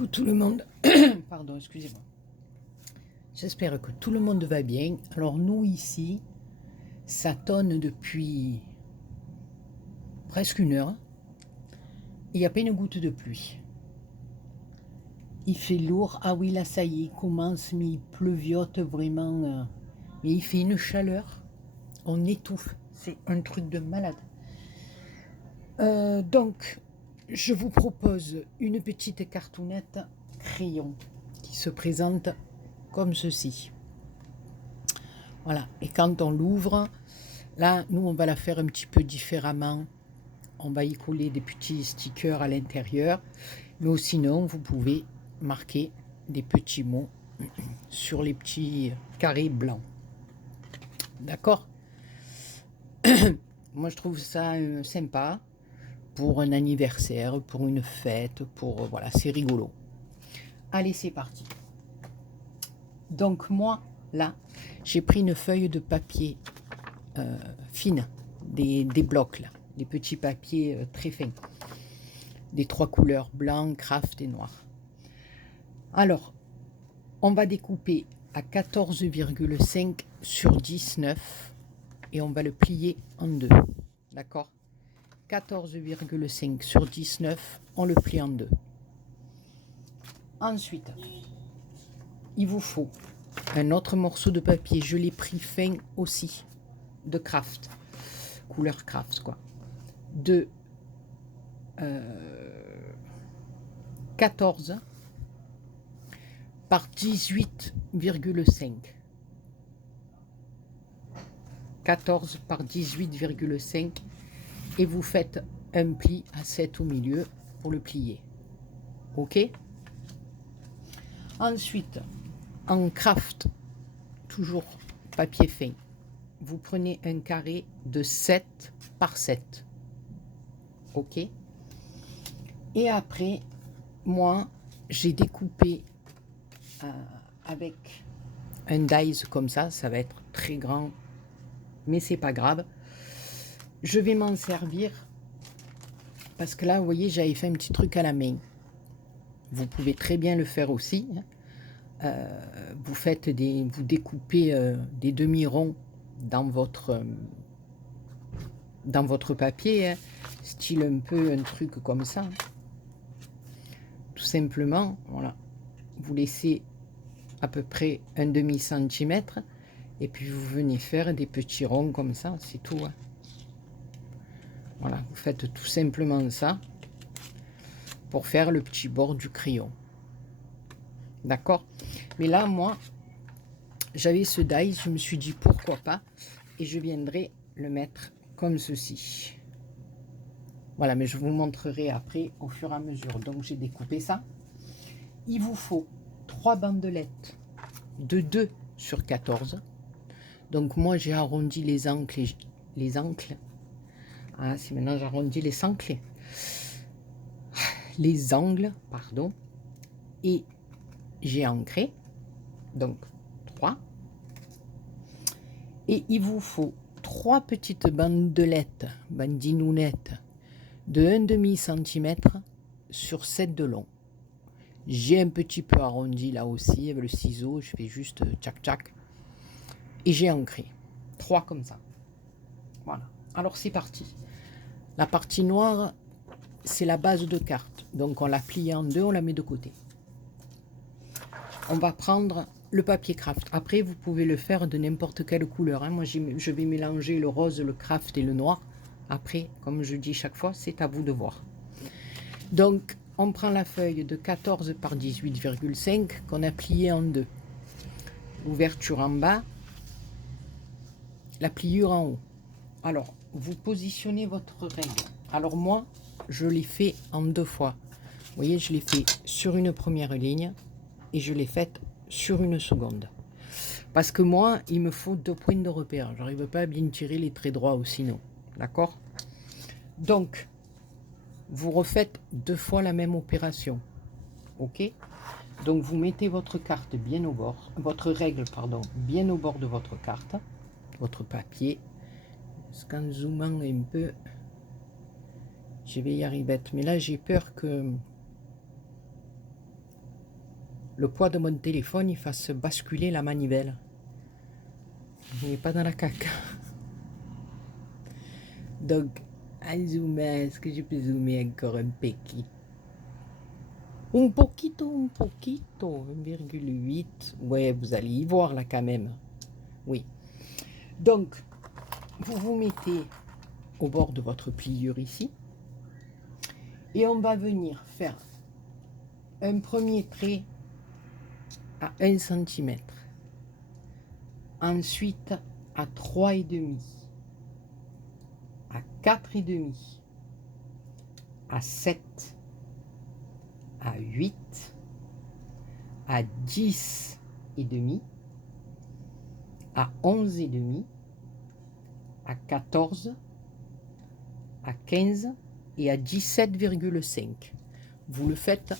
Coucou tout le monde. Pardon, excusez-moi. J'espère que tout le monde va bien. Alors nous ici, ça tonne depuis presque une heure. Il n'y a pas une goutte de pluie. Il fait lourd. Ah oui, là ça y est, il commence, mais il pleuviote vraiment. Mais il fait une chaleur. On étouffe. C'est un truc de malade. Donc, je vous propose une petite cartoonette crayon qui se présente comme ceci. Voilà, et quand on l'ouvre, là, nous, on va la faire un petit peu différemment. On va y coller des petits stickers à l'intérieur. Mais sinon, vous pouvez marquer des petits mots sur les petits carrés blancs. D'accord? Moi, je trouve ça sympa pour un anniversaire, pour une fête, pour... voilà, c'est rigolo. Allez, c'est parti. Donc, moi, là, j'ai pris une feuille de papier fine, des blocs, là, des petits papiers très fins, des trois couleurs, blanc, craft et noir. Alors, on va découper à 14,5 sur 19 et on va le plier en deux. D'accord? 14,5 sur 19, on le plie en deux. Ensuite, il vous faut un autre morceau de papier. Je l'ai pris fin aussi, de craft, couleur craft, quoi. De 14 par 18,5. 14 par 18,5 et vous faites un pli à 7 au milieu pour le plier. Ok? Ensuite, en craft, toujours papier fin, vous prenez un carré de 7 par 7. Ok? Et après, moi, j'ai découpé avec un dies comme ça va être très grand, mais c'est pas grave. Je vais m'en servir parce que là, vous voyez, j'avais fait un petit truc à la main. Vous pouvez très bien le faire aussi. Vous découpez des demi-ronds dans votre papier, style un peu un truc comme ça. Tout simplement, voilà. Vous laissez à peu près un demi-centimètre et puis vous venez faire des petits ronds comme ça, c'est tout. Voilà, vous faites tout simplement ça pour faire le petit bord du crayon. D'accord? Mais là, moi, j'avais ce die, je me suis dit pourquoi pas, et je viendrai le mettre comme ceci. Voilà, mais je vous montrerai après au fur et à mesure. Donc, j'ai découpé ça. Il vous faut 3 bandelettes de 2 sur 14. Donc, moi, j'ai arrondi les ancles. Ah, c'est maintenant j'arrondis les ancles. Les angles, pardon. Et j'ai ancré. Donc, 3. Et il vous faut 3 petites bandelettes, bandinounettes, de 1,5 cm sur 7 de long. J'ai un petit peu arrondi là aussi avec le ciseau, je fais juste tchac tchac. Et j'ai ancré. 3 comme ça. Voilà. Alors c'est parti. La partie noire, c'est la base de carte. Donc on la plie en deux, on la met de côté. On va prendre le papier craft. Après, vous pouvez le faire de n'importe quelle couleur. Moi, je vais mélanger le rose, le craft et le noir. Après, comme je dis chaque fois, c'est à vous de voir. Donc, on prend la feuille de 14 par 18,5 qu'on a pliée en deux. Ouverture en bas, la pliure en haut. Alors, vous positionnez votre règle. Alors moi, je l'ai fait en deux fois. Vous voyez, je l'ai fait sur une première ligne et je l'ai faite sur une seconde. Parce que moi, il me faut 2 points de repère. Je n'arrive pas à bien tirer les traits droits ou sinon. D'accord? Donc, vous refaites 2 fois la même opération. Ok? Donc, vous mettez votre carte bien au bord, votre règle, pardon, bien au bord de votre carte, votre papier. Parce qu'en zoomant un peu, je vais y arriver. Mais là, j'ai peur que le poids de mon téléphone il fasse basculer la manivelle. Il n'est pas dans la caca. Donc, à zoomer, est-ce que je peux zoomer encore un petit? Un poquito, 1,8. Ouais, vous allez y voir là quand même. Oui. Donc, vous vous mettez au bord de votre pliure ici. Et on va venir faire un premier trait à 1 cm. Ensuite, à 3,5. À 4,5. À 7. À 8. À 10,5. À 11,5. À 14. À 15 et à 17,5. Vous le faites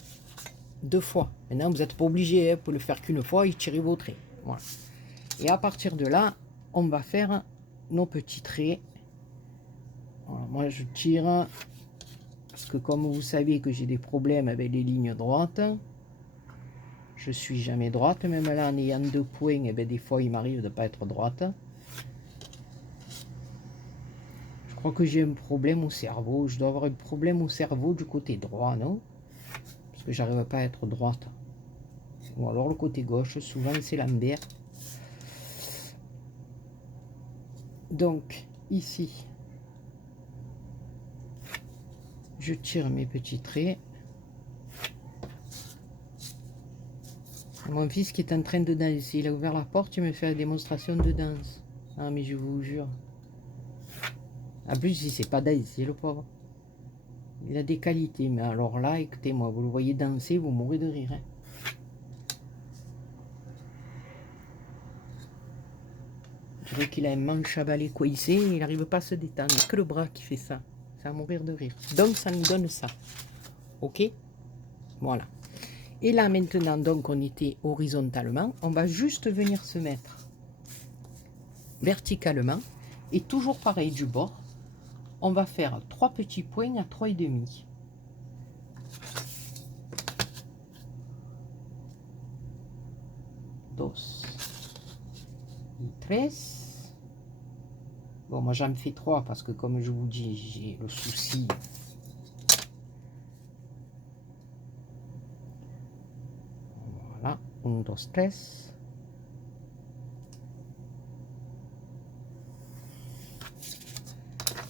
2 fois. Maintenant, vous n'êtes pas obligé, pour le faire qu'une fois et tirer vos traits. Voilà. Et à partir de là, on va faire nos petits traits. Voilà, moi, je tire parce que comme vous savez que j'ai des problèmes avec les lignes droites, je suis jamais droite. Même là, en ayant 2 points, et bien, des fois, il m'arrive de ne pas être droite. Je crois que j'ai un problème au cerveau. Je dois avoir un problème au cerveau du côté droit, non? Parce que j'arrive pas à être droite. Ou alors le côté gauche, souvent c'est Lambert. Donc, ici, je tire mes petits traits. Mon fils qui est en train de danser, il a ouvert la porte, il me fait la démonstration de danse. Ah, mais je vous jure. En plus, il sait pas danser, le pauvre. Il a des qualités, mais alors là, écoutez-moi, vous le voyez danser, vous mourrez de rire. Hein. Je dirais qu'il a un manche à balai coincé, il n'arrive pas à se détendre. Que le bras qui fait ça. Ça va mourir de rire. Donc, ça nous donne ça. Ok? Voilà. Et là, maintenant, donc, on était horizontalement. On va juste venir se mettre verticalement. Et toujours pareil du bord. On va faire 3 petits points à 3,5. Dos. Et 3. Bon, moi j'en fais 3 parce que comme je vous dis, j'ai le souci. Voilà, 1, 2, 3.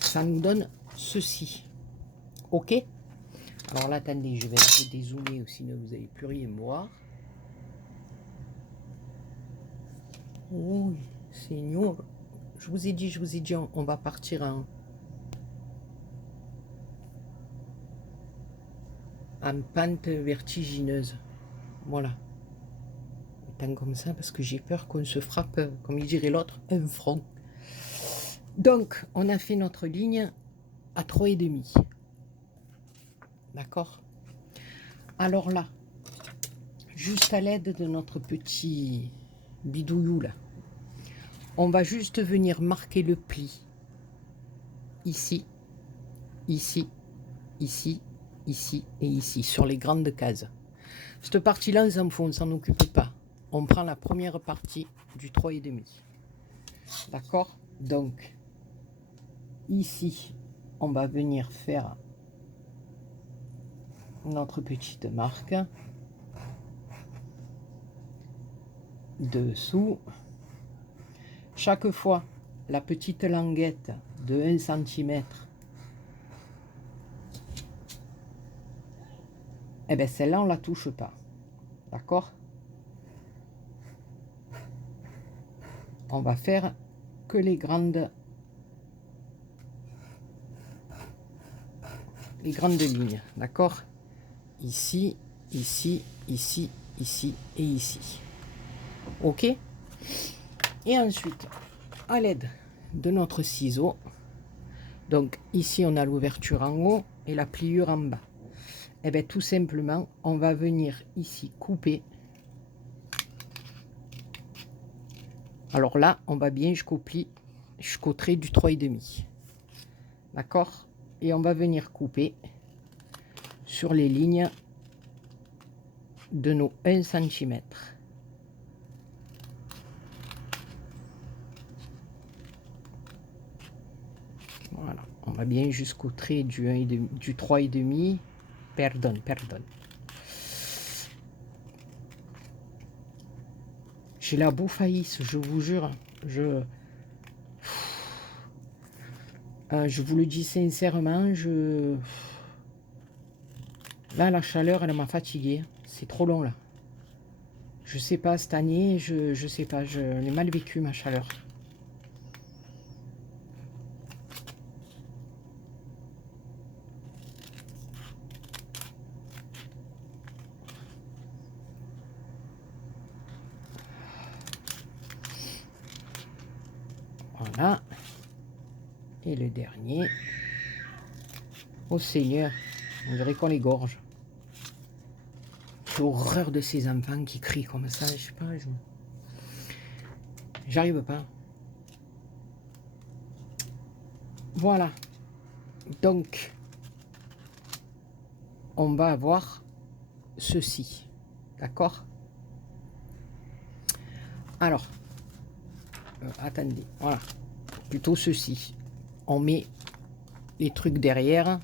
Ça nous donne ceci. Ok? Alors là, attendez, je vais un peu dézoomer, sinon vous n'allez plus rien voir. Oh, Seigneur. Je vous ai dit, on va partir en pente vertigineuse. Voilà. Tant comme ça, parce que j'ai peur qu'on se frappe, comme il dirait l'autre, un front. Donc, on a fait notre ligne à 3,5. D'accord? Alors là, juste à l'aide de notre petit bidouillou là, on va juste venir marquer le pli. Ici, ici, ici, ici et ici, sur les grandes cases. Cette partie-là, on s'en occupe pas. On prend la première partie du 3,5. D'accord? Donc, ici, on va venir faire notre petite marque. Dessous. Chaque fois, la petite languette de 1 cm, eh bien celle-là, on la touche pas. D'accord? On va faire que les grandes lignes. D'accord? Ici, ici, ici, ici et ici. Ok? Et ensuite, à l'aide de notre ciseau, donc ici on a l'ouverture en haut et la pliure en bas. Et bien tout simplement, on va venir ici couper. Alors là, on va bien jusqu'au trait du 3,5. D'accord? Et on va venir couper sur les lignes de nos 1 cm. Voilà, on va bien jusqu'au trait du 3,5. Pardon. J'ai la bouffaïs, je vous jure. Je vous le dis sincèrement, là, la chaleur, elle m'a fatigué. C'est trop long, là. Je sais pas, cette année, je sais pas, je l'ai mal vécu, ma chaleur. Voilà. Et le dernier. Oh Seigneur, on dirait qu'on égorge. J'ai horreur de ces enfants qui crient comme ça, je sais pas, j'arrive pas. Voilà. Donc, on va avoir ceci. D'accord? Alors, attendez, voilà. Plutôt ceci. On met les trucs derrière.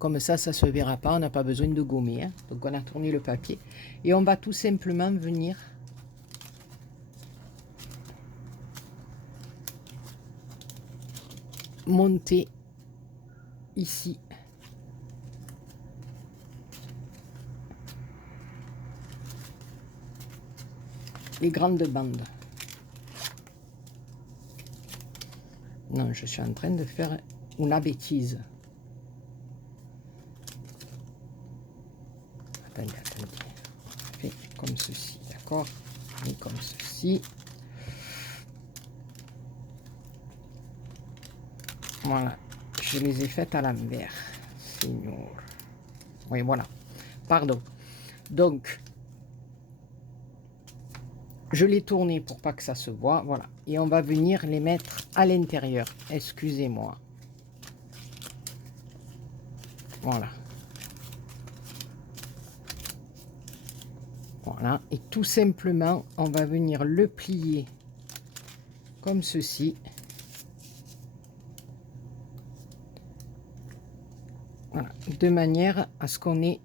Comme ça se verra pas. On n'a pas besoin de gommer. Hein. Donc, on a tourné le papier. Et on va tout simplement venir monter ici. Les grandes bandes. Non, je suis en train de faire une bêtise. Attendez. On fait comme ceci, d'accord? Et comme ceci. Voilà. Je les ai faites à l'envers. Seigneur. Oui, voilà. Pardon. Donc, je l'ai tourné pour pas que ça se voit. Voilà. Et on va venir les mettre à l'intérieur. Excusez-moi. Voilà. Voilà. Et tout simplement, on va venir le plier comme ceci. Voilà. De manière à ce qu'on ait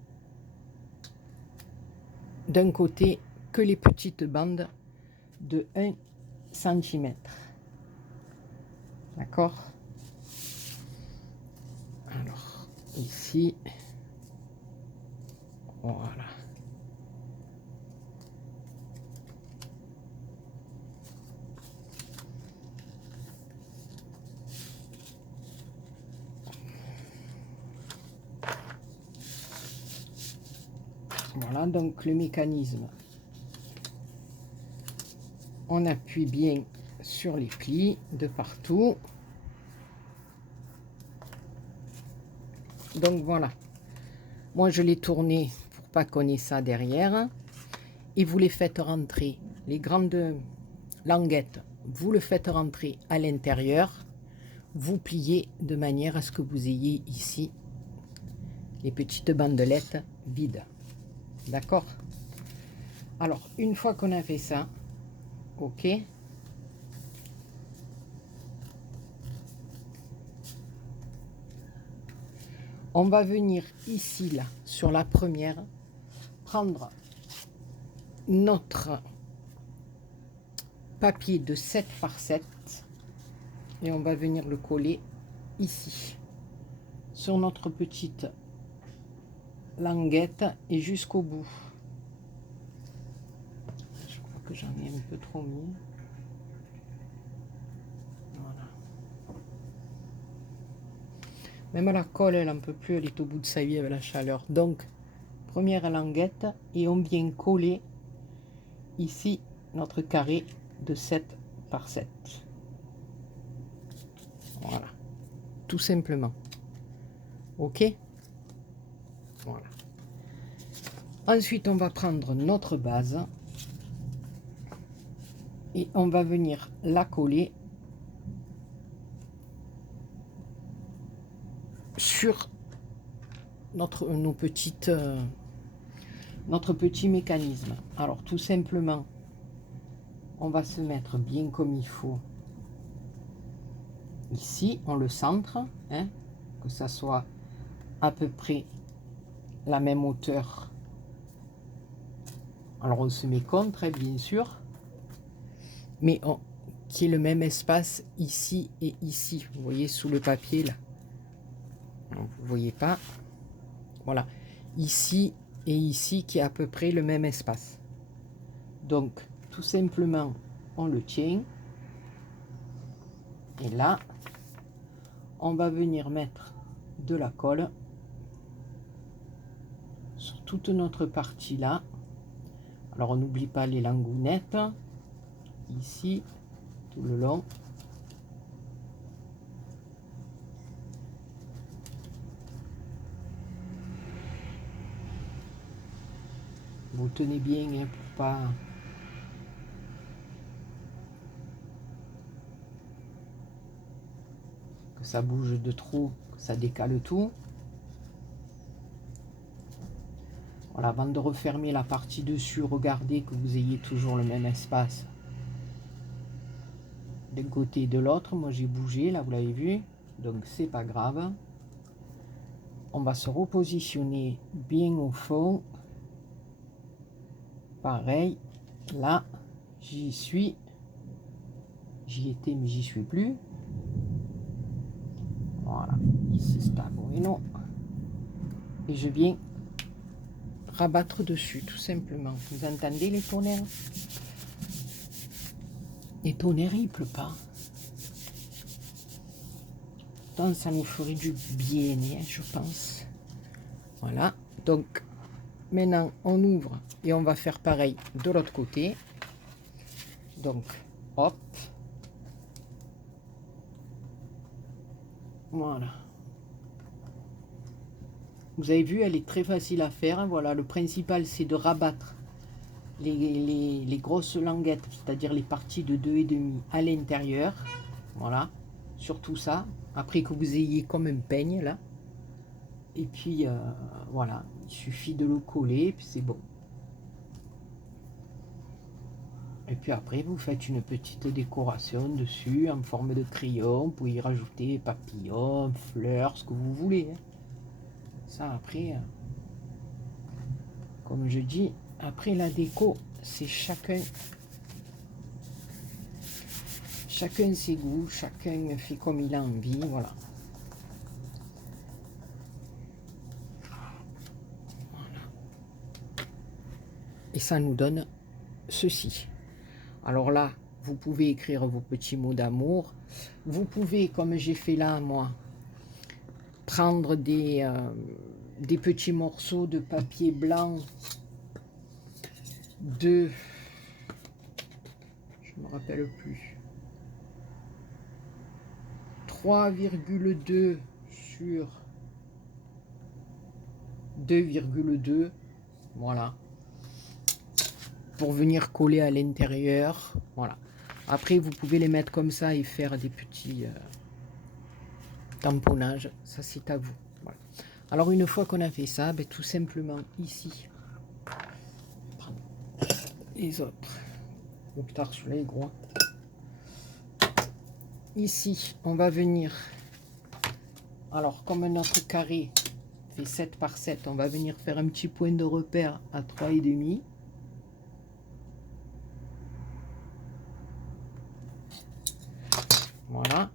d'un côté que les petites bandes de 1 cm. D'accord? Alors, ici, voilà. Voilà donc le mécanisme. On appuie bien sur les plis de partout. Donc voilà. Moi je l'ai tourné pour pas qu'on ait ça derrière. Et vous les faites rentrer. Les grandes languettes, vous le faites rentrer à l'intérieur. Vous pliez de manière à ce que vous ayez ici les petites bandelettes vides. D'accord? Alors, une fois qu'on a fait ça, ok, on va venir ici, là, sur la première, prendre notre papier de 7 par 7 et on va venir le coller ici, sur notre petite languette et jusqu'au bout. Je crois que j'en ai un peu trop mis. Voilà. Même la colle, elle n'en peut plus, elle est au bout de sa vie avec la chaleur. Donc, première languette et on vient coller ici notre carré de 7 par 7. Voilà. Tout simplement. Ok? Voilà. Ensuite, on va prendre notre base et on va venir la coller sur nos petites notre petit mécanisme. Alors tout simplement, on va se mettre bien comme il faut. Ici, on le centre, hein, que ça soit à peu près la même hauteur. Alors on se met contre, bien sûr, mais qui est le même espace ici et ici. Vous voyez sous le papier là. Donc, vous voyez pas. Voilà, ici et ici qui est à peu près le même espace. Donc tout simplement, on le tient. Et là, on va venir mettre de la colle sur toute notre partie là. Alors on n'oublie pas les langounettes ici tout le long. Vous tenez bien hein, pour pas que ça bouge de trop, que ça décale tout. Voilà, avant de refermer la partie dessus, regardez que vous ayez toujours le même espace d'un côté et de l'autre. Moi j'ai bougé, là vous l'avez vu, donc c'est pas grave. On va se repositionner bien au fond. Pareil, là, j'y suis. J'y étais, mais j'y suis plus. Voilà, ici c'est bueno. Et je viens rabattre dessus, tout simplement. Vous entendez les tonnerres? Les tonnerres, il pleut pas. Tant ça nous ferait du bien, hein, je pense. Voilà, donc maintenant on ouvre et on va faire pareil de l'autre côté. Donc, hop. Voilà. Vous avez vu, elle est très facile à faire. Voilà, le principal, c'est de rabattre les grosses languettes, c'est-à-dire les parties de 2,5 à l'intérieur. Voilà, surtout ça. Après que vous ayez comme un peigne, là. Et puis, voilà, il suffit de le coller, puis c'est bon. Et puis après, vous faites une petite décoration dessus, en forme de crayon. Vous pouvez y rajouter papillons, fleurs, ce que vous voulez. Hein. Ça, après, comme je dis, après la déco, c'est chacun ses goûts, chacun fait comme il a envie, voilà. Et ça nous donne ceci. Alors là, vous pouvez écrire vos petits mots d'amour. Vous pouvez, comme j'ai fait là, moi, prendre des petits morceaux de papier blanc de... Je ne me rappelle plus. 3,2 sur 2,2. Voilà. Pour venir coller à l'intérieur. Voilà. Après, vous pouvez les mettre comme ça et faire des petits tamponnages. Ça, c'est à vous. Voilà. Alors, une fois qu'on a fait ça, ben, tout simplement ici, les autres. Au tard sur les gros. Ici, on va venir. Alors, comme notre carré fait 7 par 7, on va venir faire un petit point de repère à 3,5. Voilà.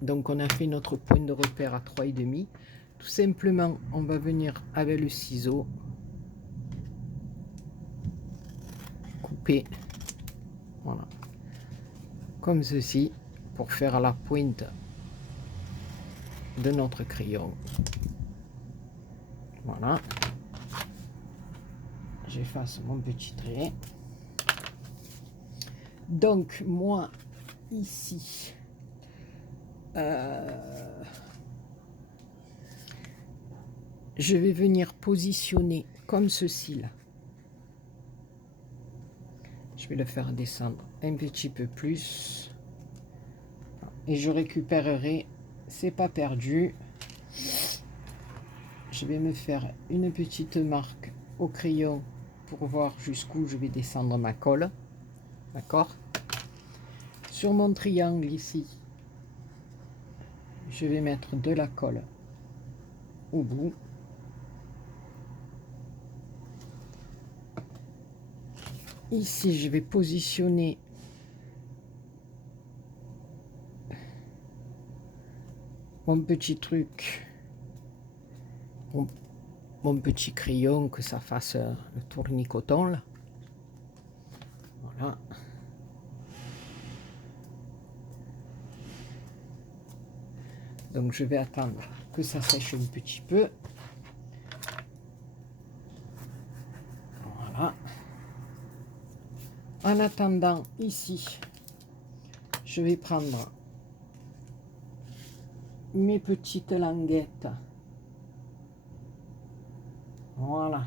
Donc, on a fait notre point de repère à 3,5. Tout simplement, on va venir avec le ciseau couper. Voilà. Comme ceci, pour faire la pointe de notre crayon. Voilà. J'efface mon petit trait. Donc, moi, ici, je vais venir positionner comme ceci là. Je vais le faire descendre un petit peu plus. Et je récupérerai, c'est pas perdu. Je vais me faire une petite marque au crayon pour voir jusqu'où je vais descendre ma colle. D'accord? Sur mon triangle ici, je vais mettre de la colle au bout. Ici, je vais positionner mon petit truc, mon petit crayon, que ça fasse le tournicoton là. Voilà. Donc je vais attendre que ça sèche un petit peu. Voilà. En attendant, ici, je vais prendre mes petites languettes. Voilà.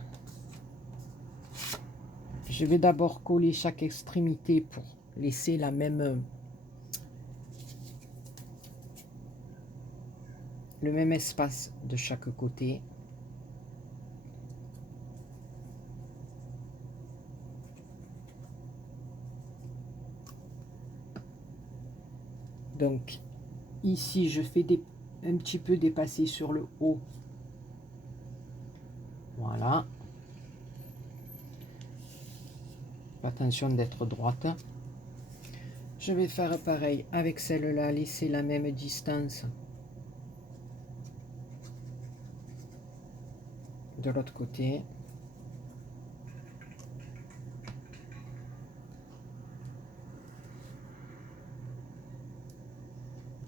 Je vais d'abord coller chaque extrémité pour laisser le même espace de chaque côté. Donc ici, je fais un petit peu dépasser sur le haut. Voilà. Attention d'être droite. Je vais faire pareil avec celle-là, laisser la même distance de l'autre côté.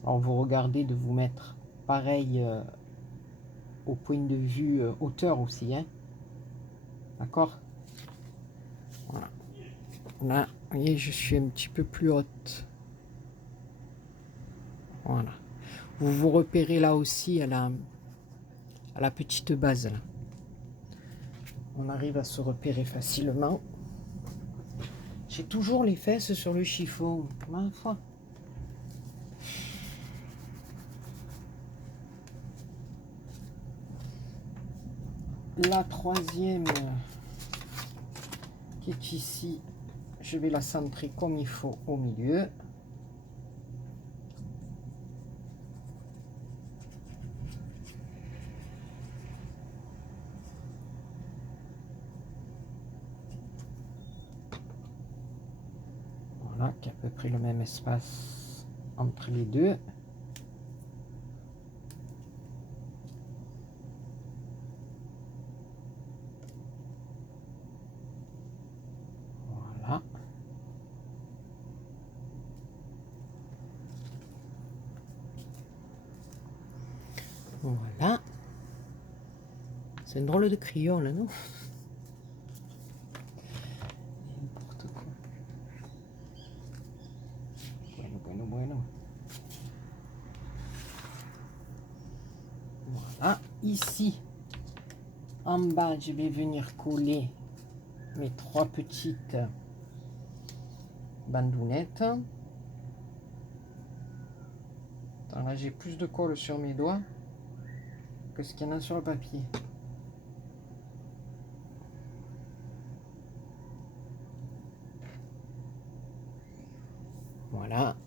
Alors vous regardez de vous mettre pareil au point de vue hauteur aussi, hein. D'accord? Voilà. Là, vous voyez, je suis un petit peu plus haute. Voilà. Vous vous repérez là aussi à la petite base. Là. On arrive à se repérer facilement. J'ai toujours les fesses sur le chiffon. Ma foi. La troisième qui est ici, je vais la centrer comme il faut au milieu. Voilà, qui est à peu près le même espace entre les deux. Voilà. Voilà. C'est un drôle de crayon là, non? N'importe quoi. Bueno. Voilà. Ici, en bas, je vais venir coller mes trois petites bandounettes. Attends, là, j'ai plus de colle sur mes doigts que ce qu'il y en a sur le papier. Voilà.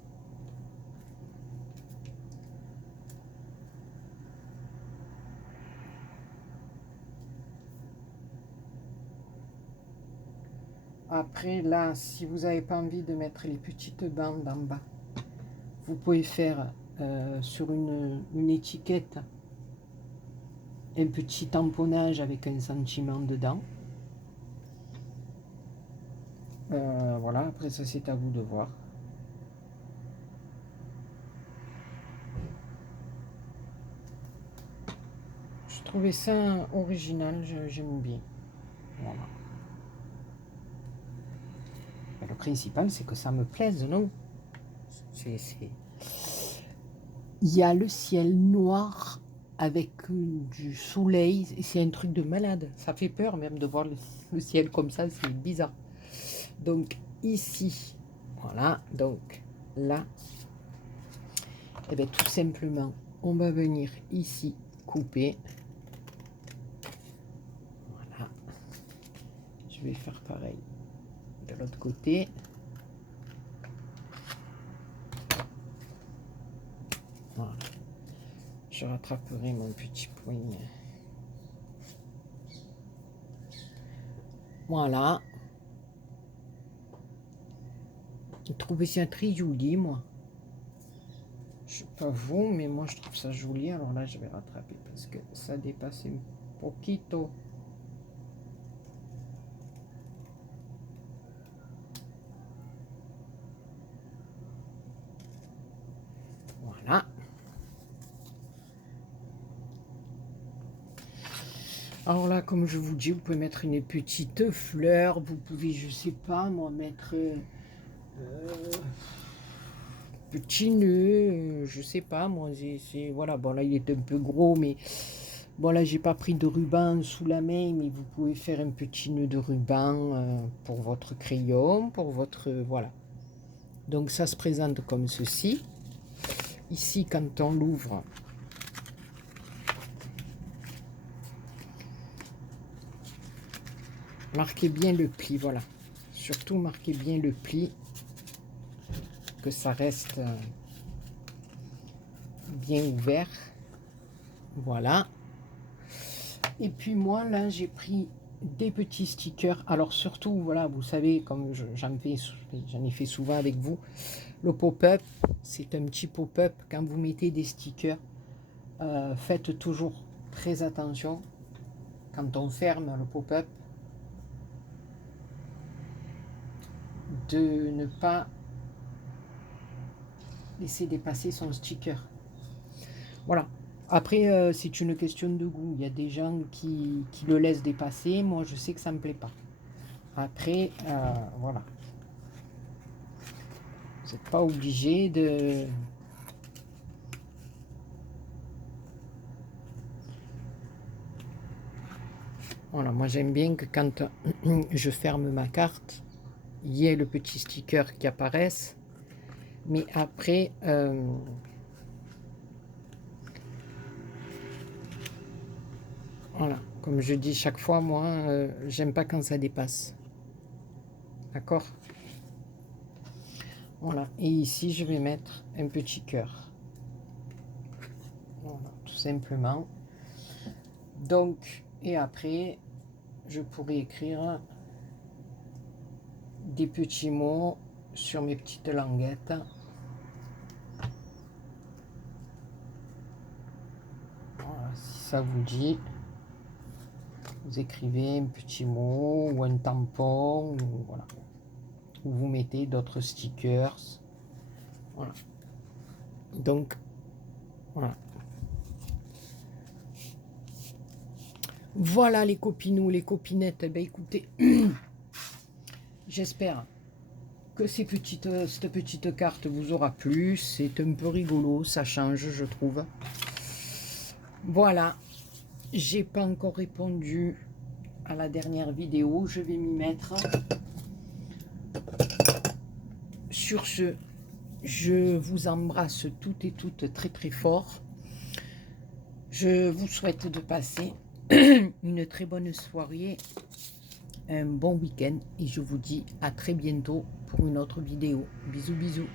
Après, là, si vous n'avez pas envie de mettre les petites bandes en bas, vous pouvez faire sur une étiquette un petit tamponnage avec un sentiment dedans. Voilà, après ça c'est à vous de voir. Je trouvais ça original, j'aime bien. Voilà. Mais le principal c'est que ça me plaise, non? Il y a le ciel noir avec du soleil, c'est un truc de malade. Ça fait peur même de voir le ciel comme ça, c'est bizarre. Donc ici, voilà, donc là, et bien tout simplement, on va venir ici couper. Voilà. je vais faire pareil de l'autre côté. Voilà. Je rattraperai mon petit poignet. Voilà. Je trouve ça très joli, moi. Je sais pas vous, mais moi je trouve ça joli. Alors là, je vais rattraper parce que ça dépasse un poquito. Voilà. Alors là, comme je vous dis, vous pouvez mettre une petite fleur. Vous pouvez, je sais pas, moi, mettre petit nœud. Je sais pas, moi, voilà. Bon là, il est un peu gros, mais bon là, j'ai pas pris de ruban sous la main, mais vous pouvez faire un petit nœud de ruban pour votre crayon, pour votre voilà. Donc ça se présente comme ceci. Ici, quand on l'ouvre, marquez bien le pli, voilà. Surtout marquez bien le pli, que ça reste bien ouvert. Voilà. Et puis moi, là, j'ai pris des petits stickers. Alors surtout, voilà, vous savez, comme j'en ai fait souvent avec vous, le pop-up, c'est un petit pop-up. Quand vous mettez des stickers, faites toujours très attention. Quand on ferme le pop-up, de ne pas laisser dépasser son sticker. Voilà. Après, c'est une question de goût. Il y a des gens qui le laissent dépasser. Moi, je sais que ça ne me plaît pas. Après, voilà. Vous n'êtes pas obligé de... Voilà, moi j'aime bien que quand je ferme ma carte, il y ait le petit sticker qui apparaisse. Mais après, voilà, comme je dis chaque fois, moi, j'aime pas quand ça dépasse. D'accord? Voilà, et ici, je vais mettre un petit cœur. Voilà, tout simplement. Donc, et après, je pourrais écrire des petits mots sur mes petites languettes. Voilà, si ça vous dit, vous écrivez un petit mot ou un tampon, ou voilà. Ou vous mettez d'autres stickers. Voilà. Donc, voilà. Voilà les copinous, les copinettes. Ben écoutez, j'espère que cette petite carte vous aura plu. C'est un peu rigolo, ça change, je trouve. Voilà, j'ai pas encore répondu à la dernière vidéo, je vais m'y mettre. Sur ce, je vous embrasse toutes et toutes très très fort. Je vous souhaite de passer une très bonne soirée, un bon week-end et je vous dis à très bientôt pour une autre vidéo. Bisous bisous.